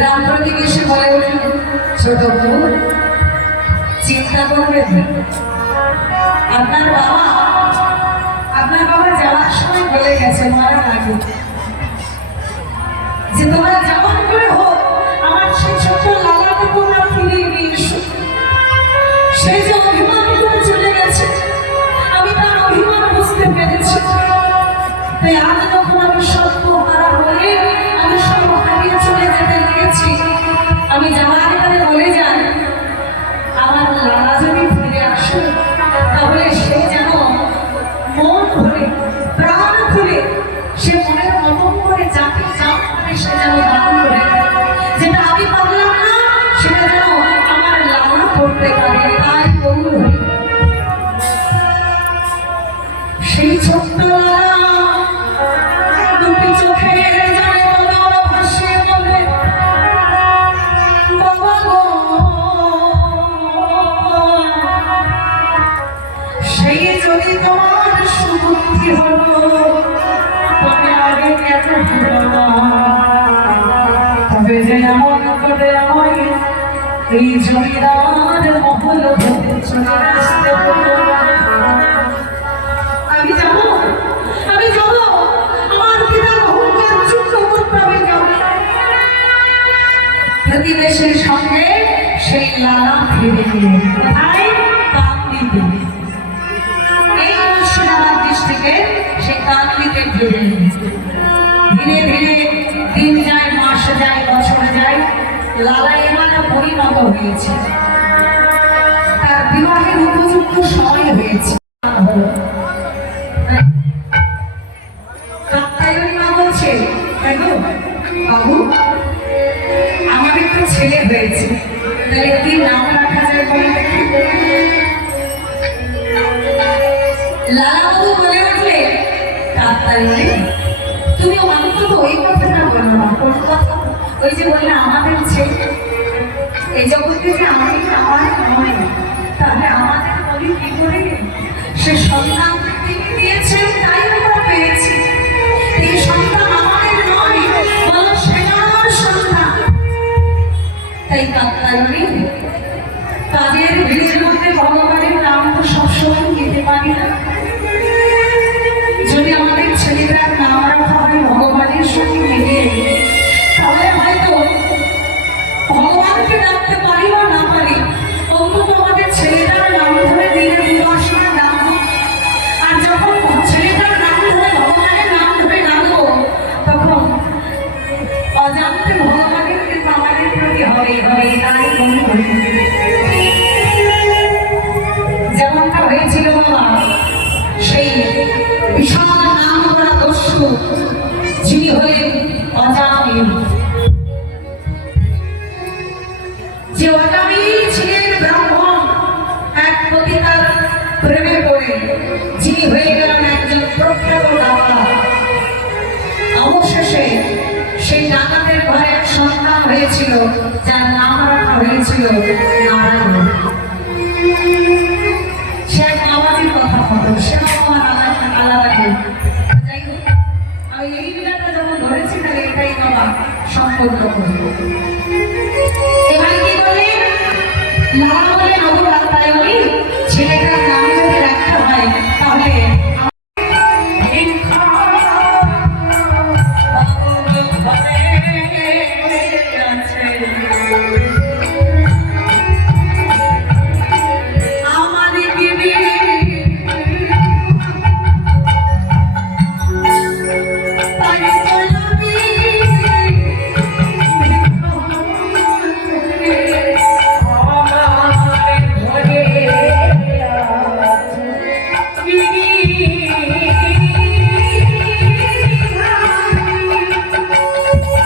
গ্রাম প্রতিবেশী বলে উঠল, ছোট বোন চিন্তা করবেন। আপনার বাবা আপনার বাবা যাওয়ার সময় বলে গেছে মারা যে তোমরা যেমন করে হোক, আমার সেই ছোট লালাকে তোমরা ফিরিয়ে নিয়ে এসো সে যে অভিমান করে চলে গেছে, আমি তার অভিমান বুঝতে পেরেছি তাই আজ তবে যে এমন করে আমায় এই জমিদার মহল চলে আসতে আমি যাব আমি আমি যাব প্রতিবেশের সঙ্গে সেই লালা ফিরে গেল ধীরে ধীরে দিন যায় মাস যায় বছর যায় লালা এবার পরিণত হয়েছে। ওই যে বললে আমাদের ছেলে, এই জগতে যে আমাদের আমার নয়, তাহলে আমাদের বলি কি করে? সে সন্তান তিনি তাই আমরা পেয়েছি। এই সন্তান আমাদের নয়, বলো সেনার সন্তান। তাই কাপ্তায়নি বিশাল নাম করা দস্যু যিনি হলেন অজামিল যে অজামিল ছিলেন ব্রাহ্মণ, এক পতিতার প্রেমে পড়ে, যিনি হয়ে গেলেন একজন প্রখ্যাত অবশেষে সেই ডাকাতের ঘরে এক সন্তান হয়েছিল, যার নাম রাখা হয়েছিল সম্পূর্ণ করব এবার কি করলেন লালা বলে নগর রাত্তায়নি ছেলেটার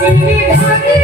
Thank you.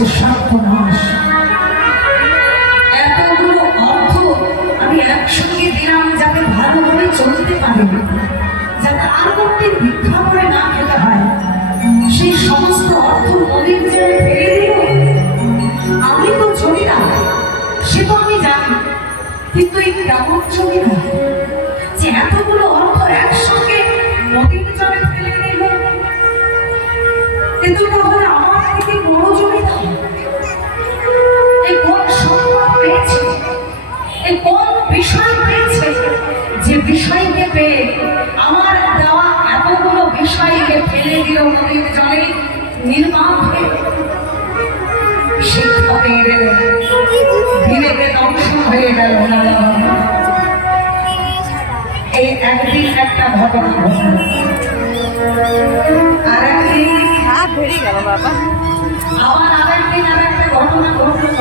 ভাবছে সর্বনাশ এতগুলো অর্থ আমি একসঙ্গে দিলাম যাতে ভালোভাবে চলতে পারে। যাতে আর করতে ভিক্ষা করে না খেতে হয়। সেই সমস্ত অর্থ নদীর জলে ফেলে দিল আমি তো জমিদার, সে তো আমি জানি, কিন্তু এই কেমন জমিদার শিক্ষকের ধীরে দংশন হয়ে গেল। এই একদিন একটা ঘটনা আর আবার আরেকদিন আর একটা ঘটনা ঘটল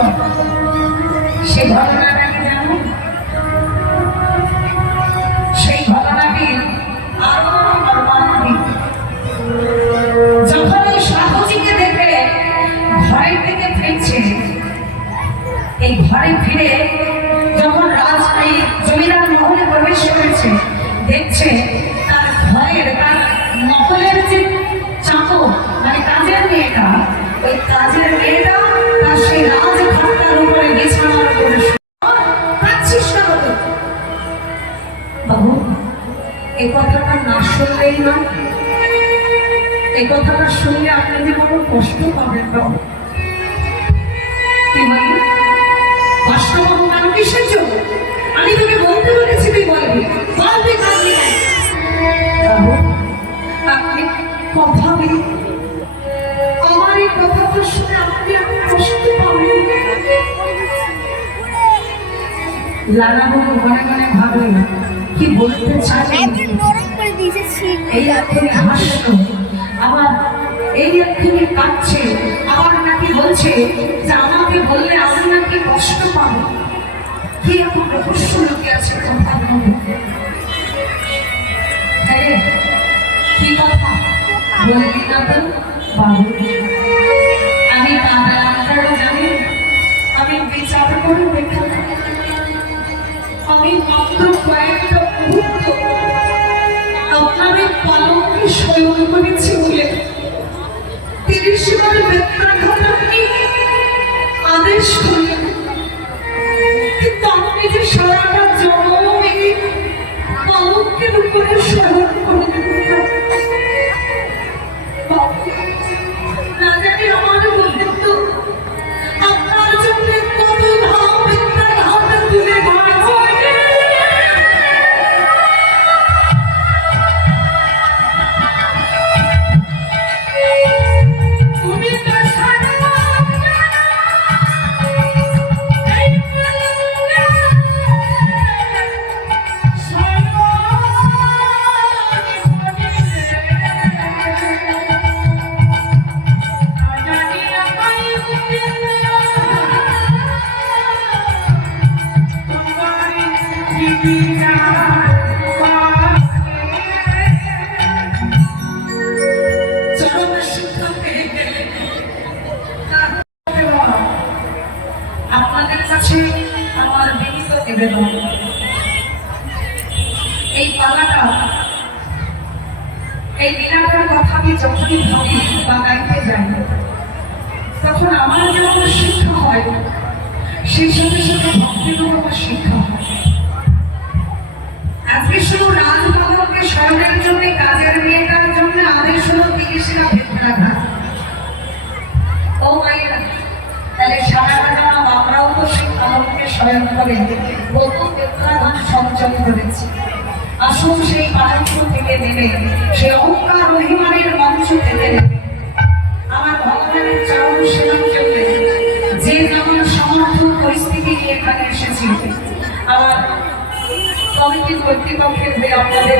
সে ঘটনাটা ঘরে ফিরে যখন রাজ জমিদার মহলে প্রবেশ করেছে, দেখছে তার ঘরের, তার মহলের যে চাকর মানে কাজের মেয়েটা, ওই কাজের মেয়েটা তার সেই রাজ উপরে বিছানার উপরে কেন এই কথাটা না শুনলেই না এই কথাটা শুনলে আপনি যে বড় কষ্ট পাবেন বাবু। লালা বাবু মনে মনে ভাবলেন কি বলতে চাই এই এক্ষুনি হাসলো আবার এই এক্ষুনি কাঁদছে আবার নাকি বলছে যে আমাকে বললে আমি নাকি কষ্ট পাবো। কি এমন রহস্য লোকে আছে কথার মধ্যে কি কথা? বলবি না তো বাবু। আমি কেন জানি আমি বিচার করে দেখলাম আমি মাত্র কয়েকটা মুহূর্ত আপনার এই পালঙ্কে শয়ন করেছি বলে তিরিশ বার বেত্রাঘাত আপনি আদেশ কিন্তু আপনি যে সারাটা করার পরে সঞ্চয় আসুন সেই থেকে সে অহংকার অভিমানের মঞ্চ থেকে আমার ভগবানের চরম সেবার জন্য যে আমার সমর্থ পরিস্থিতি নিয়ে এখানে এসেছি, আমার কমিটির কর্তৃপক্ষের যে আপনাদের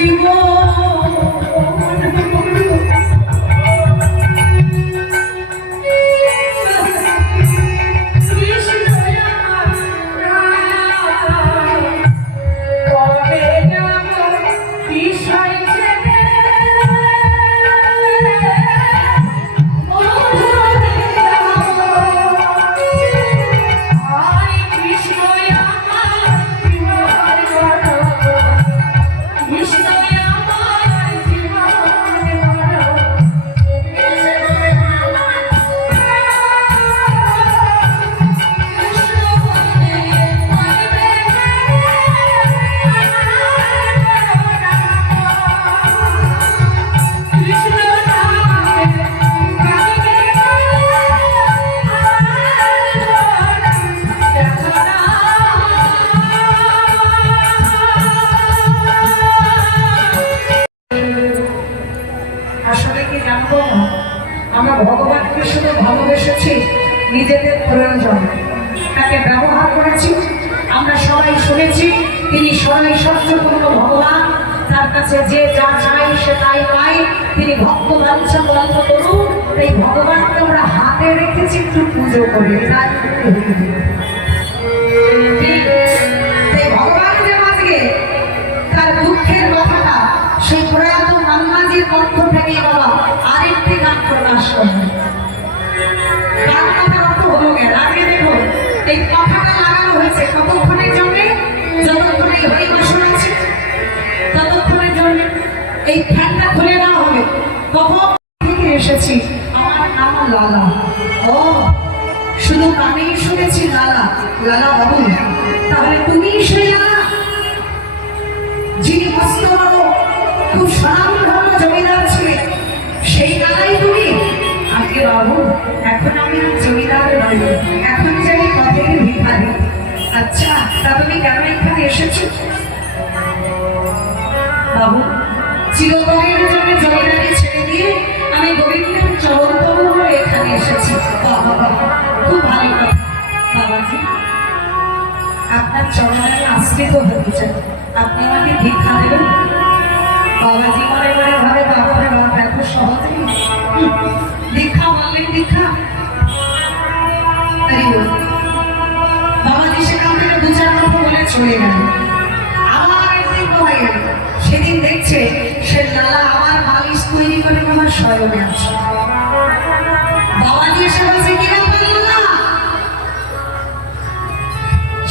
寂寞。ভক্ত বন্ধ করুন। এই ভগবানকে আমরা হাতে রেখেছি, একটু পুজো করি আরেকটি গান প্রকাশ করবে গান অর্থ হলো এই কথাটা হয়েছে কতক্ষণের জন্য? যতক্ষণ হরিবাসন আছে, ততক্ষণের এই এসেছি? বাবু জমিদার ছিলেন, সেই লালাই তুমি? আজকে বাবু, এখন আমি জমিদার নই। এখন যাই পথের ভিখারি। আচ্ছা তা তুমি কেন এখানে এসেছ? বাবু চিরতরের চরণ এখানে এসেছি। বাবা বাবা খুব ভালো কথা। বাবাজি, আপনার চরণে আশ্রিত হতে চাই আপনি আমাকে দীক্ষা দেবেন। বাবাজি মনে মনে ভাবে বাবা বাবা এত সহজে? দীক্ষা বললেন দীক্ষা। বাবাজি সেখান থেকে দু চার কথা বলে চলে গেল আবার একদিন সেদিন দেখছে, সে লালা আবার করে আমার শয়নে আছে। বাবাজি এসে বলছে পারল না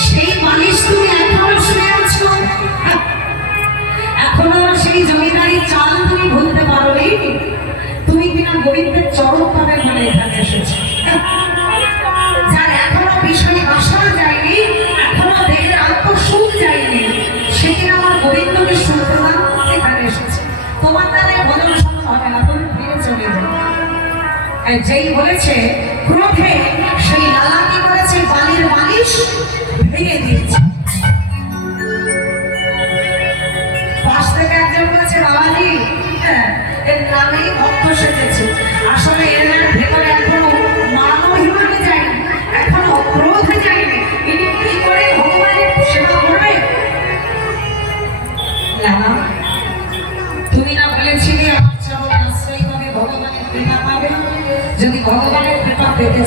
সেই মানুষ তুমি এখনও শুয়ে আছো? এখনও সেই জমিদারি চাল তুমি ভুলতে পারো তুমি কিনা গরিবদের চরম পাবে মানে এখানে এসেছ। যেই বলেছে ক্রোধে সেই লালা কি করেছে বালির মালিশ ভেঙে দিয়েছে। পাশ থেকে একজন বলেছে বাবাজি হ্যাঁ, এর নামেই ভক্ত সেজেছে। পেতে